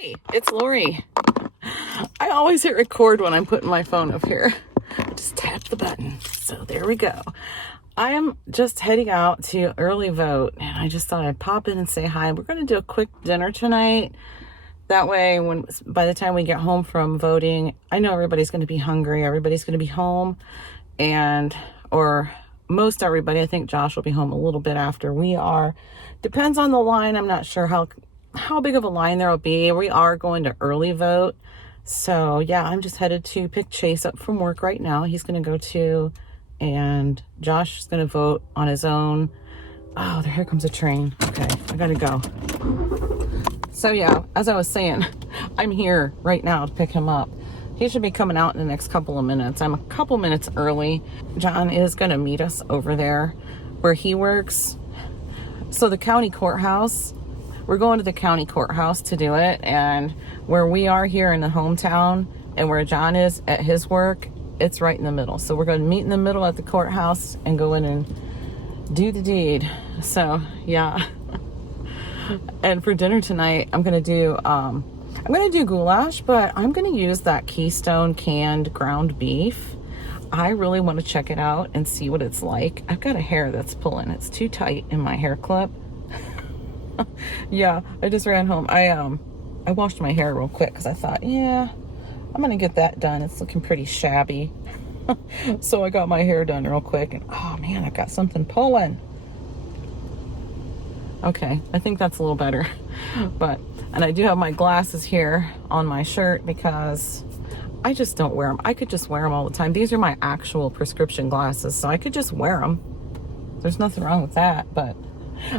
Hey, it's Lori. I always hit record when I'm putting my phone up here. I just tap the button. So there we go. I am just heading out to early vote, and I just thought I'd pop in and say hi. We're going to do a quick dinner tonight. That way, by the time we get home from voting, I know everybody's going to be hungry. Everybody's going to be home, or most everybody. I think Josh will be home a little bit after we are. Depends on the line. I'm not sure how big of a line there will be. We are going to early vote. So yeah, I'm just headed to pick Chase up from work right now. He's going to go to, and Josh is going to vote on his own. Oh, here comes a train. Okay, I got to go. So yeah, as I was saying, I'm here right now to pick him up. He should be coming out in the next couple of minutes. I'm a couple minutes early. John is going to meet us over there where he works. So the county courthouse, we're going to the county courthouse to do it. And where we are here in the hometown and where John is at his work, it's right in the middle. So we're going to meet in the middle at the courthouse and go in and do the deed. So yeah. And for dinner tonight, I'm going to do goulash, but I'm going to use that Keystone canned ground beef. I really want to check it out and see what it's like. I've got a hair that's pulling. It's too tight in my hair clip. Yeah, I just ran home. I washed my hair real quick because I thought, yeah, I'm going to get that done. It's looking pretty shabby. So I got my hair done real quick, and oh man, I've got something pulling. Okay, I think that's a little better. And I do have my glasses here on my shirt because I just don't wear them. I could just wear them all the time. These are my actual prescription glasses, so I could just wear them. There's nothing wrong with that, but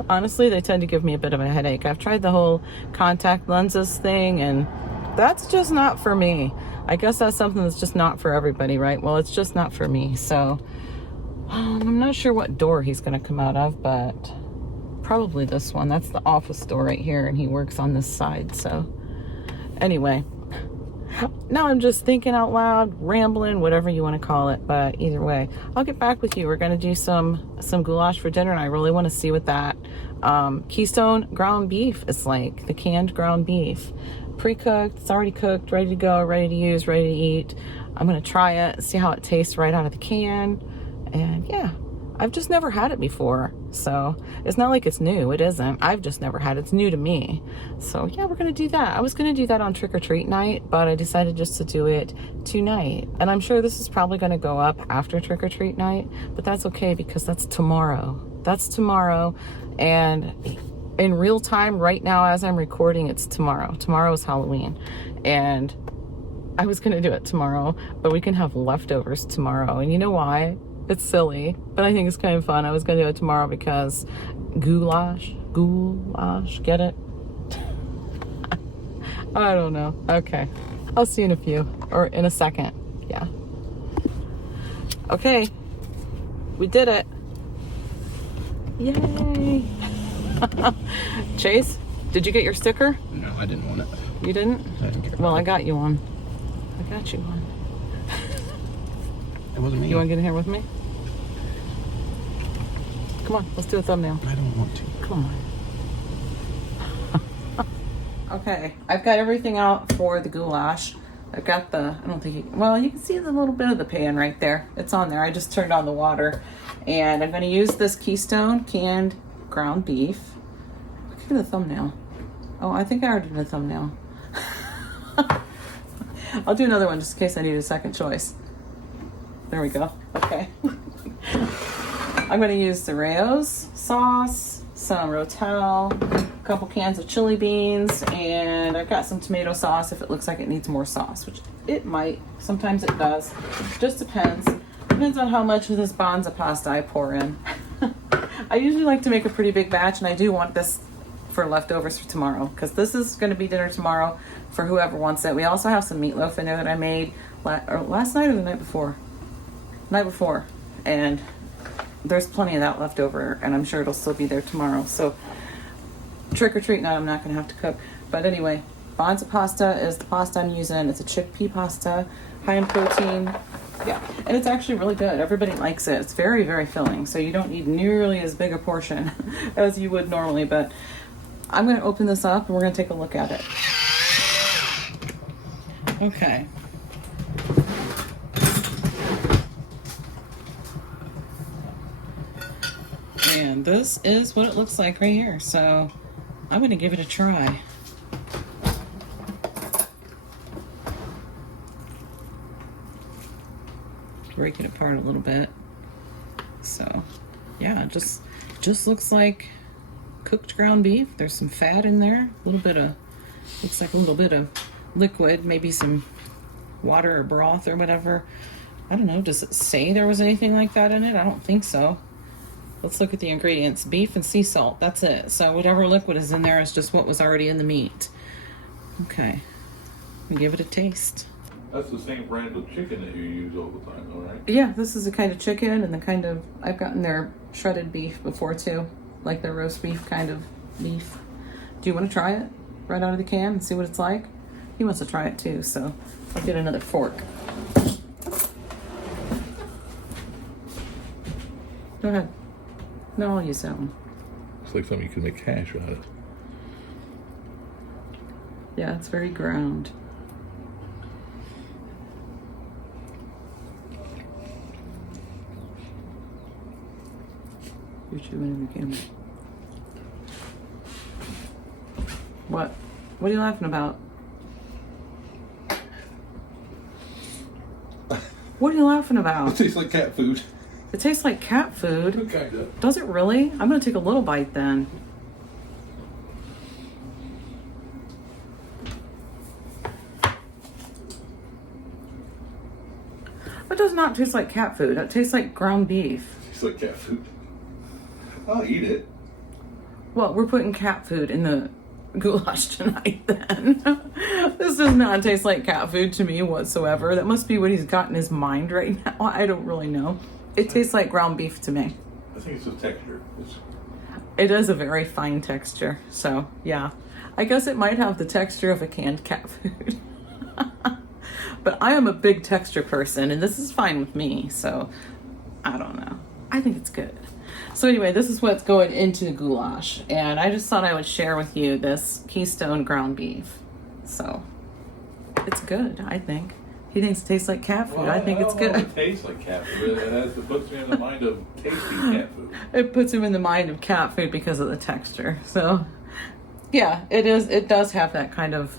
honestly, they tend to give me a bit of a headache. I've tried the whole contact lenses thing, and that's just not for me. I guess that's something that's just not for everybody, right? Well, it's just not for me. So I'm not sure what door he's going to come out of, but probably this one. That's the office door right here, and he works on this side. So anyway, now I'm just thinking out loud, rambling, whatever you want to call it. But either way, I'll get back with you. We're going to do some goulash for dinner, and I really want to see what that Keystone ground beef is like. The canned ground beef, pre-cooked. It's already cooked, ready to go, ready to use, ready to eat. I'm going to try it, see how it tastes right out of the can. And yeah, I've just never had it before, so it's not like it's new. It isn't. I've just never had it. It's new to me. So yeah, we're gonna do that. I was gonna do that on trick-or-treat night, but I decided just to do it tonight. And I'm sure this is probably gonna go up after trick-or-treat night, but that's okay because that's tomorrow. That's tomorrow. And in real time right now as I'm recording, it's tomorrow. Tomorrow is Halloween. And I was gonna do it tomorrow, but we can have leftovers tomorrow. And you know why? It's silly, but I think it's kind of fun. I was going to do it tomorrow because goulash, get it? I don't know. Okay. I'll see you in a few, or in a second. Yeah. Okay. We did it. Yay. Chase, did you get your sticker? No, I didn't want it. You didn't? I didn't care. Well, I got you one. I got you one. It wasn't me. You want to get in here with me? Come on, let's do a thumbnail. I don't want to. Come on. Okay, I've got everything out for the goulash. I've got I don't think you can see the little bit of the pan right there. It's on there. I just turned on the water. And I'm going to use this Keystone canned ground beef. Look at the thumbnail. Oh, I think I already did a thumbnail. I'll do another one just in case I need a second choice. There we go. Okay. I'm going to use the Rayo's sauce, some Rotel, a couple cans of chili beans, and I've got some tomato sauce if it looks like it needs more sauce, which it might. Sometimes it does. Just depends. Depends on how much of this bonza pasta I pour in. I usually like to make a pretty big batch, and I do want this for leftovers for tomorrow because this is going to be dinner tomorrow for whoever wants it. We also have some meatloaf in there that I made last night or the night before. Night before, and there's plenty of that left over, and I'm sure it'll still be there tomorrow. So trick-or-treat night, I'm not going to have to cook. But anyway, bonza pasta is the pasta I'm using. It's a chickpea pasta, high in protein. Yeah, and it's actually really good. Everybody likes it. It's very, very filling, so you don't need nearly as big a portion as you would normally. But I'm going to open this up, and we're going to take a look at it. Okay. And this is what it looks like right here. So I'm going to give it a try. Break it apart a little bit. So yeah, it just looks like cooked ground beef. There's some fat in there, a little bit of, looks like a little bit of liquid, maybe some water or broth or whatever. I don't know, does it say there was anything like that in it? I don't think so. Let's look at the ingredients. Beef and sea salt, that's it. So whatever liquid is in there is just what was already in the meat. Okay, give it a taste. That's the same brand of chicken that you use all the time, though, right? Yeah, this is the kind of chicken and the kind of, I've gotten their shredded beef before too, like their roast beef kind of beef. Do you want to try it right out of the can and see what it's like? He wants to try it too, so I'll get another fork. Go ahead. No, I'll use that one. It's like something you can make cash out of. Yeah, it's very ground. You're chewing in the camera. What? What are you laughing about? What are you laughing about? It tastes like cat food. It tastes like cat food. Kinda. Does it really? I'm gonna take a little bite then. It does not taste like cat food. It tastes like ground beef. It tastes like cat food. I'll eat it. Well, we're putting cat food in the goulash tonight then. This does not taste like cat food to me whatsoever. That must be what he's got in his mind right now. I don't really know. It tastes like ground beef to me. I think it's the texture. It is a very fine texture. So, yeah. I guess it might have the texture of a canned cat food. But I am a big texture person, and this is fine with me. So, I don't know. I think it's good. So anyway, this is what's going into the goulash. And I just thought I would share with you this Keystone ground beef. So, it's good, I think. He thinks it tastes like cat food. Well, I think it's good. It tastes like cat food. It puts me in the mind of tasty cat food. It puts him in the mind of cat food because of the texture. So, yeah, it is. It does have that kind of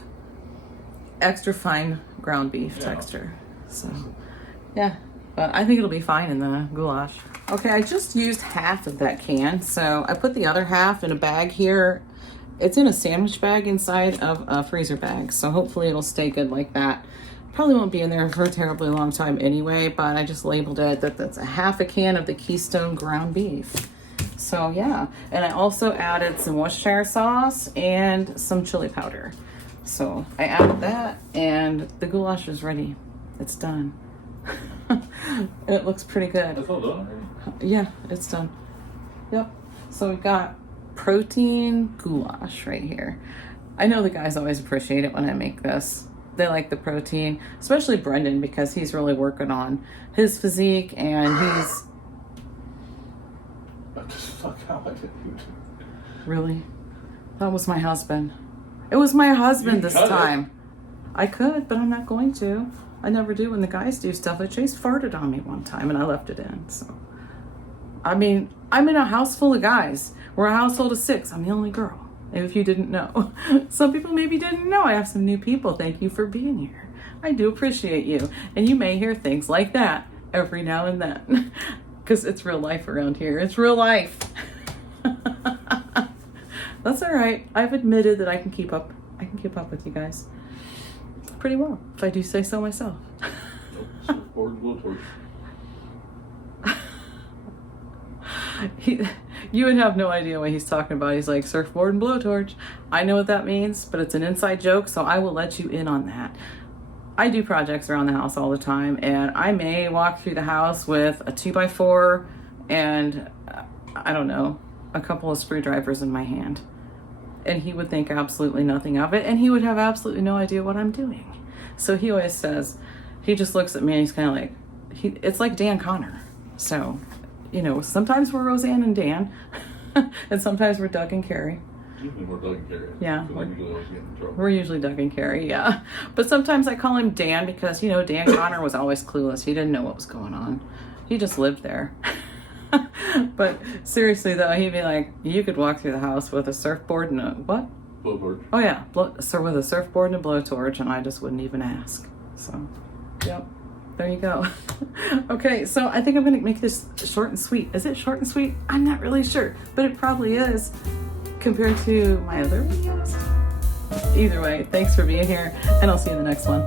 extra fine ground beef texture. So, yeah, but I think it'll be fine in the goulash. Okay, I just used half of that can, so I put the other half in a bag here. It's in a sandwich bag inside of a freezer bag, so hopefully it'll stay good like that. Probably won't be in there for a terribly long time anyway, but I just labeled it that that's a half a can of the Keystone ground beef. So yeah, and I also added some Worcestershire sauce and some chili powder. So I added that, and the goulash is ready. It's done. It looks pretty good. That's all done already? Yeah, it's done. Yep. So we've got protein goulash right here. I know the guys always appreciate it when I make this. They like the protein, especially Brendan, because he's really working on his physique, and he's... Fuck how I did. Really? That was my husband. It was my husband this time. I could, but I'm not going to. I never do when the guys do stuff. Chase farted on me one time, and I left it in, so... I mean, I'm in a house full of guys. We're a household of 6. I'm the only girl. If you didn't know. Some people maybe didn't know. I have some new people. Thank you for being here. I do appreciate you. And you may hear things like that every now and then. Because it's real life around here. It's real life. That's all right. I've admitted that I can keep up. I can keep up with you guys pretty well, if I do say so myself. Surfboard and blowtorch. You would have no idea what he's talking about. He's like, surfboard and blowtorch. I know what that means, but it's an inside joke, so I will let you in on that. I do projects around the house all the time, and I may walk through the house with a 2x4 and, I don't know, a couple of screwdrivers in my hand. And he would think absolutely nothing of it, and he would have absolutely no idea what I'm doing. So he always says, he just looks at me and he's kind of like, it's like Dan Connor. So... You know, sometimes we're Roseanne and Dan, and sometimes we're Doug and Carrie. Usually we're Doug and Carrie. Yeah. So we're usually always getting in trouble. We're usually Doug and Carrie, yeah. But sometimes I call him Dan because, you know, Dan Connor was always clueless. He didn't know what was going on. He just lived there. But seriously, though, he'd be like, you could walk through the house with a surfboard and a what? Blowtorch. Oh, yeah. With a surfboard and a blowtorch, and I just wouldn't even ask. So, yep. There you go. Okay, so I think I'm going to make this short and sweet. Is it short and sweet? I'm not really sure, but it probably is compared to my other videos. Either way, thanks for being here, and I'll see you in the next one.